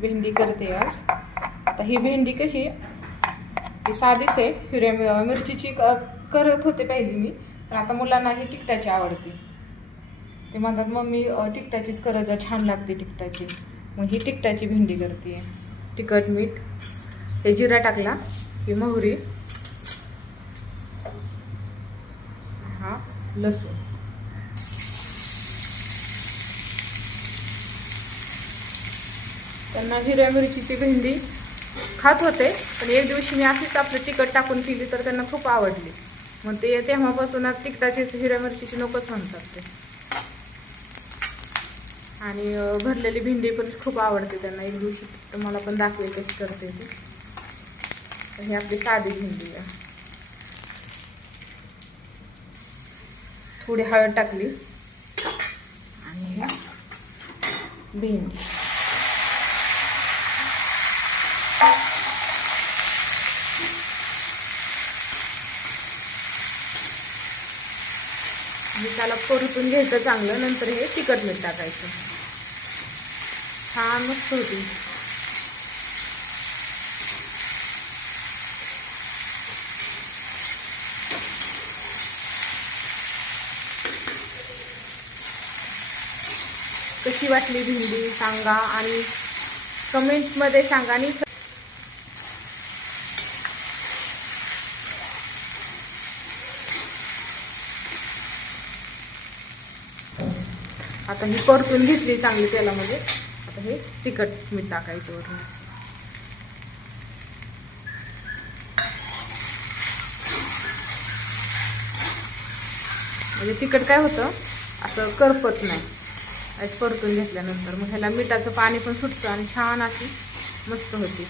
भेंडी करते आज. आता ही भेंडी कशी ही साधीच आहे. हिरव्या मिरचीची करत होते पहिली मी, पण आता मुलांना ही तिखटाची आवडते. ते म्हणतात मम्मी तिखटाचीच करत जा, छान लागते तिखटाची. मग ही तिखटाची भेंडी करते. तिखट मीठ, हे जिरा टाकला, ही मोहरी, हा लसूण. त्यांना हिरव्या मिरचीची भेंडी खात होते, पण एक दिवशी मी अशीच आपलं तिखट टाकून केली तर त्यांना खूप आवडली. मग ते तेव्हापासून तिखटाची हिरव्या मिरचीची नकोच म्हणतात ते. आणि भरलेली भेंडी पण खूप आवडते त्यांना. एक दिवशी तर मला पण दाखवेल कशी करते ती. ही आपली साधी भेंडी आहे. थोडी हळद टाकली आणि ह्या भेंडी. त्याला परतून घ्यायचं चांगलं. नंतर हे तिखट मीठ टाकायचं. छान मस्त होती. कशी वाटली भेंडी सांगा आणि कमेंट्समध्ये सांगा. आणि आता ही परतून घेतली चांगली तेलामध्ये. आता हे तिखट मीठ टाकायचं वरून. म्हणजे तिखट काय होतं असं करपत नाही असं परतून घेतल्यानंतर. मग ह्याला मिठाचं पाणी पण सुटतं आणि छान अशी मस्त होती.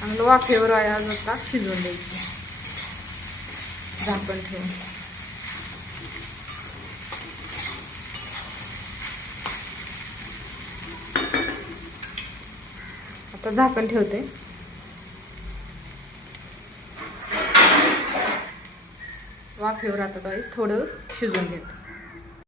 चांगलं वाफेवर आता शिजवून द्यायची झाकण ठेवून. आता झाकण ठेवते. वाफेवर आता थोडं शिजवून घेते.